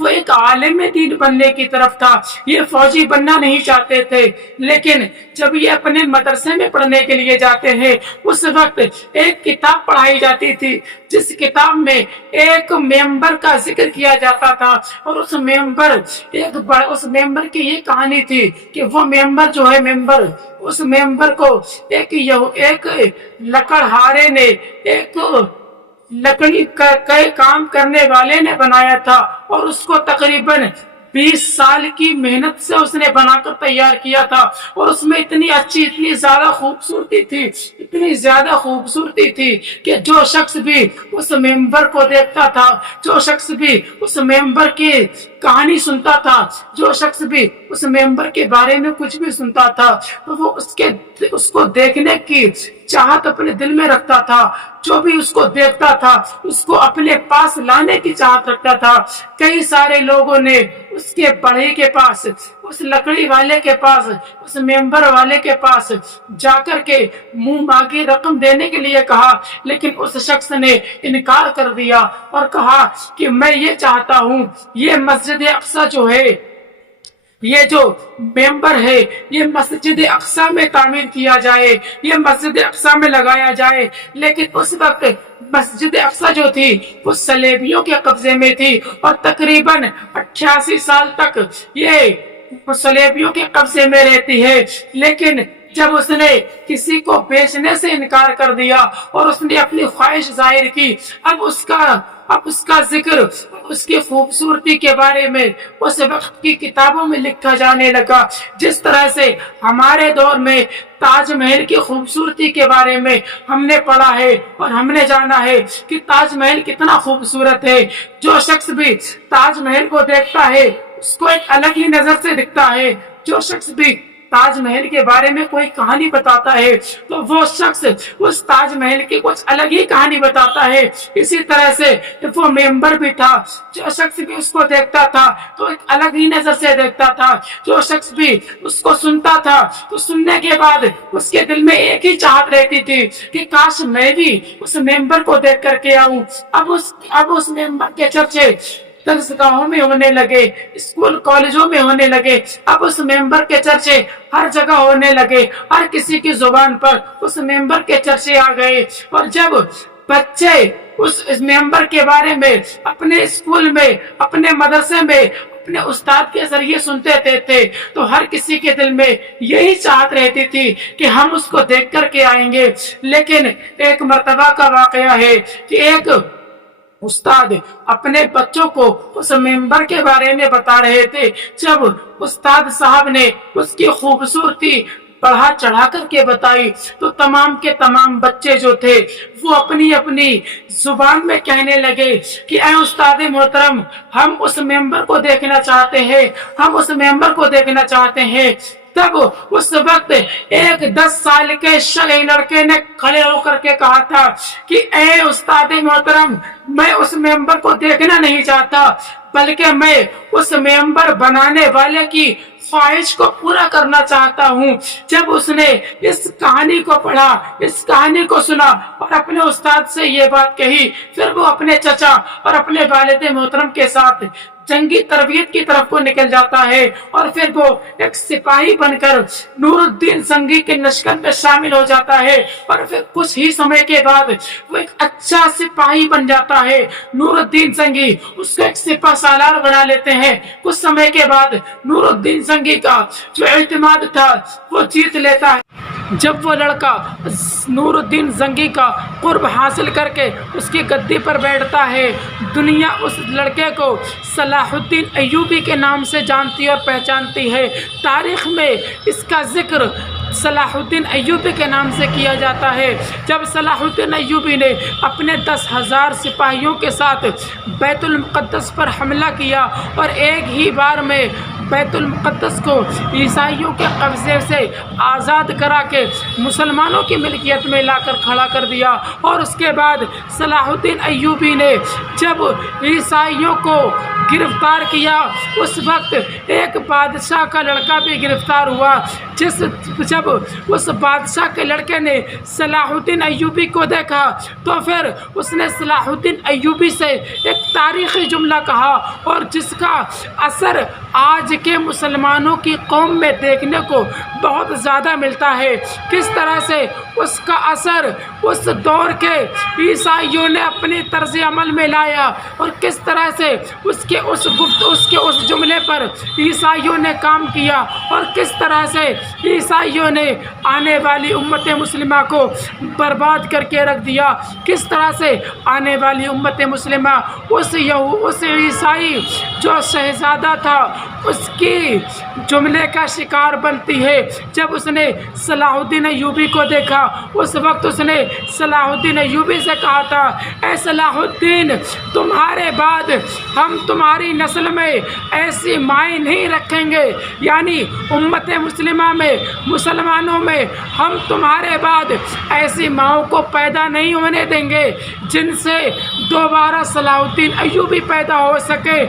وہ ایک عالم دین بننے کی طرف تھا، یہ فوجی بننا نہیں چاہتے تھے۔ لیکن جب یہ اپنے مدرسے میں پڑھنے کے لیے جاتے ہیں، اس وقت ایک کتاب پڑھائی جاتی تھی جس کتاب میں ایک ممبر کا ذکر کیا جاتا تھا، اور اس ممبر کی یہ کہانی تھی کہ وہ ممبر جو ہے اس ممبر کو ایک لکڑہارے نے، ایک لکڑی کا کام کرنے والے نے بنایا تھا، اور اس کو تقریباً 20 سال کی محنت سے اس نے بنا کر تیار کیا تھا، اور اس میں اتنی اچھی، اتنی زیادہ خوبصورتی تھی کہ جو شخص بھی اس ممبر کو دیکھتا تھا، جو شخص بھی اس ممبر کی کہانی سنتا تھا، جو شخص بھی اس ممبر کے بارے میں کچھ بھی سنتا تھا، تو وہ اس کو دیکھنے کی چاہت اپنے دل میں رکھتا تھا۔ جو بھی اس کو دیکھتا تھا اس کو اپنے پاس لانے کی چاہت رکھتا تھا۔ کئی سارے لوگوں نے اس کے بڑھئی کے پاس، اس لکڑی والے کے پاس، اس ممبر والے کے پاس جا کر کے منہ مانگی رقم دینے کے لیے کہا، لیکن اس شخص نے انکار کر دیا اور کہا کہ میں یہ چاہتا ہوں، یہ مسجد اقصی جو ہے، یہ جو ممبر ہے، یہ مسجد اقصی میں تعمیر کیا جائے، یہ مسجد اقصی میں لگایا جائے۔ لیکن اس وقت مسجد اقصی جو تھی وہ صلیبیوں کے قبضے میں تھی، اور تقریباً 88 سال تک یہ صلیبیوں کے قبضے میں رہتی ہے۔ لیکن جب اس نے کسی کو بیچنے سے انکار کر دیا اور اس نے اپنی خواہش ظاہر کی، اب اس کا ذکر اس کی خوبصورتی کے بارے میں اس وقت کی کتابوں میں لکھا جانے لگا۔ جس طرح سے ہمارے دور میں تاج محل کی خوبصورتی کے بارے میں ہم نے پڑھا ہے اور ہم نے جانا ہے کہ تاج محل کتنا خوبصورت ہے۔ جو شخص بھی تاج محل کو دیکھتا ہے اس کو ایک الگ ہی نظر سے دکھتا ہے۔ جو شخص بھی تاج محل کے بارے میں کوئی کہانی بتاتا ہے تو وہ شخص اس تاج محل کی کچھ الگ ہی کہانی بتاتا ہے۔ اسی طرح سے وہ ممبر بھی تھا، جو شخص بھی اس کو دیکھتا تھا تو ایک الگ ہی نظر سے دیکھتا تھا۔ جو شخص بھی اس کو سنتا تھا تو سننے کے بعد اس کے دل میں ایک ہی چاہت رہتی تھی کہ کاش میں بھی اس ممبر کو دیکھ کر کے آؤں۔ اب اس ممبر کے چرچے درسگاہوں میں ہونے لگے، اسکول کالجوں میں ہونے لگے، اب اس ممبر کے چرچے ہر جگہ ہونے لگے، ہر کسی کی زبان پر اس ممبر کے چرچے آ گئے۔ اور جب بچے اس ممبر کے بارے میں اپنے اسکول میں، اپنے مدرسے میں، اپنے استاد کے ذریعے سنتے تھے تو ہر کسی کے دل میں یہی چاہت رہتی تھی کہ ہم اس کو دیکھ کر کے آئیں گے۔ لیکن ایک مرتبہ کا واقعہ ہے کہ ایک استاد اپنے بچوں کو اس ممبر کے بارے میں بتا رہے تھے۔ جب استاد صاحب نے اس کی خوبصورتی بڑھا چڑھا کر کے بتائی تو تمام کے تمام بچے جو تھے وہ اپنی اپنی زبان میں کہنے لگے کہ اے استاد محترم، ہم اس ممبر کو دیکھنا چاہتے ہیں، ہم اس ممبر کو دیکھنا چاہتے ہیں۔ تب اس وقت ایک 10 سال کے شگے لڑکے نے کھڑے ہو کر کے کہا تھا کہ اے استاد محترم، میں اس ممبر کو دیکھنا نہیں چاہتا، بلکہ میں اس ممبر بنانے والے کی خواہش کو پورا کرنا چاہتا ہوں۔ جب اس نے اس کہانی کو پڑھا، اس کہانی کو سنا اور اپنے استاد سے یہ بات کہی، پھر وہ اپنے چچا اور اپنے والد محترم کے ساتھ جنگی تربیت کی طرف کو نکل جاتا ہے، اور پھر وہ ایک سپاہی بن کر نور الدین زنگی کے لشکر میں شامل ہو جاتا ہے، اور پھر کچھ ہی سمے کے بعد وہ ایک اچھا سپاہی بن جاتا ہے۔ نور الدین زنگی اس کو ایک سپہ سالار بنا لیتے ہیں۔ کچھ سمے کے بعد نور الدین زنگی کا جو اعتماد تھا وہ جیت لیتا ہے۔ جب وہ لڑکا نور الدین زنگی کا قرب حاصل کر کے اس کی گدی پر بیٹھتا ہے، دنیا اس لڑکے کو صلاح الدین ایوبی کے نام سے جانتی اور پہچانتی ہے۔ تاریخ میں اس کا ذکر صلاح الدین ایوبی کے نام سے کیا جاتا ہے۔ جب صلاح الدین ایوبی نے اپنے 10,000 سپاہیوں کے ساتھ بیت المقدس پر حملہ کیا اور ایک ہی بار میں بیت المقدس کو عیسائیوں کے قبضے سے آزاد کرا کے مسلمانوں کی ملکیت میں لا کر کھڑا کر دیا۔ اور اس کے بعد صلاح الدین ایوبی نے جب عیسائیوں کو گرفتار کیا، اس وقت ایک بادشاہ کا لڑکا بھی گرفتار ہوا۔ جب اس بادشاہ کے لڑکے نے صلاح الدین ایوبی کو دیکھا تو پھر اس نے صلاح الدین ایوبی سے ایک تاریخی جملہ کہا، اور جس کا اثر آج کے مسلمانوں کی قوم میں دیکھنے کو بہت زیادہ ملتا ہے۔ کس طرح سے اس کا اثر اس دور کے عیسائیوں نے اپنی طرز عمل میں لایا، اور کس طرح سے اس کے اس جملے پر عیسائیوں نے کام کیا، اور کس طرح سے عیسائیوں نے آنے والی امت مسلمہ کو برباد کر کے رکھ دیا۔ کس طرح سے آنے والی امت مسلمہ اس عیسائی جو شہزادہ تھا اس کی جملے کا شکار بنتی ہے۔ جب اس نے صلاح الدین ایوبی کو دیکھا، اس وقت اس نے صلاح الدین ایوبی سے کہا تھا، اے صلاح الدین، تمہارے بعد ہم تمہاری نسل میں ایسی مائیں نہیں رکھیں گے، یعنی امت مسلمہ میں، مسلمانوں میں ہم تمہارے بعد ایسی ماؤں کو پیدا نہیں ہونے دیں گے جن سے دوبارہ صلاح الدین ایوبی پیدا ہو سکے۔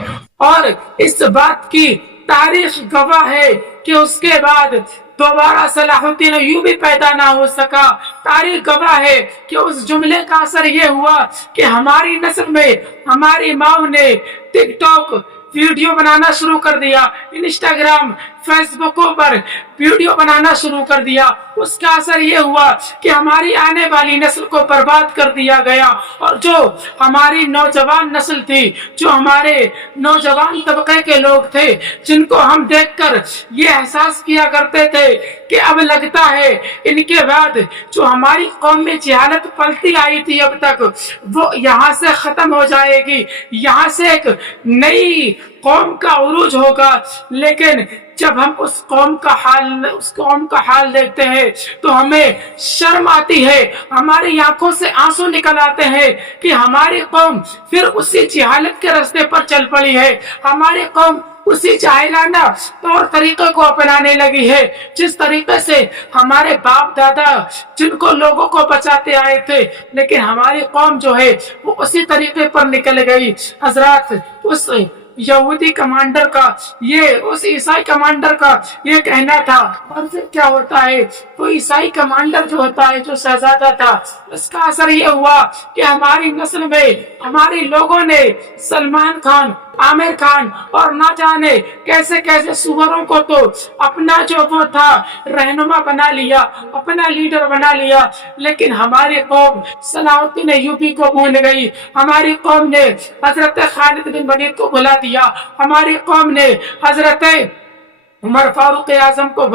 اور اس بات کی تاریخ گواہ ہے کہ اس کے بعد دوبارہ صلاح الدین ایوبی پیدا نہ ہو سکا۔ تاریخ گواہ ہے کہ اس جملے کا اثر یہ ہوا کہ ہماری نسل میں ہماری ماؤں نے ٹک ٹاک ویڈیو بنانا شروع کر دیا، انسٹاگرام، فیس بکوں پر ویڈیو بنانا شروع کر دیا۔ اس کا اثر یہ ہوا کہ ہماری آنے والی نسل کو برباد کر دیا گیا، اور جو ہماری نوجوان نسل تھی، جو ہمارے نوجوان طبقے کے لوگ تھے، جن کو ہم دیکھ کر یہ احساس کیا کرتے تھے کہ اب لگتا ہے ان کے بعد جو ہماری قوم میں جہالت پلتی آئی تھی اب تک، وہ یہاں سے ختم ہو جائے گی، یہاں سے ایک نئی قوم کا عروج ہوگا۔ لیکن جب ہم اس قوم کا حال دیکھتے ہیں تو ہمیں شرم آتی ہے، ہماری آنکھوں سے آنسو نکل آتے ہیں کہ ہماری قوم پھر اسی جہالت کے راستے پر چل پڑی ہے، ہماری قوم اسی جاہلانہ طور طریقے کو اپنانے لگی ہے جس طریقے سے ہمارے باپ دادا جن کو لوگوں کو بچاتے آئے تھے، لیکن ہماری قوم جو ہے وہ اسی طریقے پر نکل گئی۔ حضرات، اس یہودی کمانڈر کا اس عیسائی کمانڈر کا یہ کہنا تھا، اور پھر کیا ہوتا ہے، تو عیسائی کمانڈر جو ہوتا ہے، جو شہزادہ تھا، اس کا اثر یہ ہوا کہ ہماری نسل میں ہمارے لوگوں نے سلمان خان، عامر خان اور نہ جانے کیسے کیسے سوروں کو تو اپنا جو وہ تھا رہنما بنا لیا، اپنا لیڈر بنا لیا، لیکن ہماری قوم صلاح الدین ایوبی کو بھول گئی، ہماری قوم نے حضرت خالد بن ولید کو بھلا دیا، ہماری قوم نے حضرت عمر فاروق اعظم کو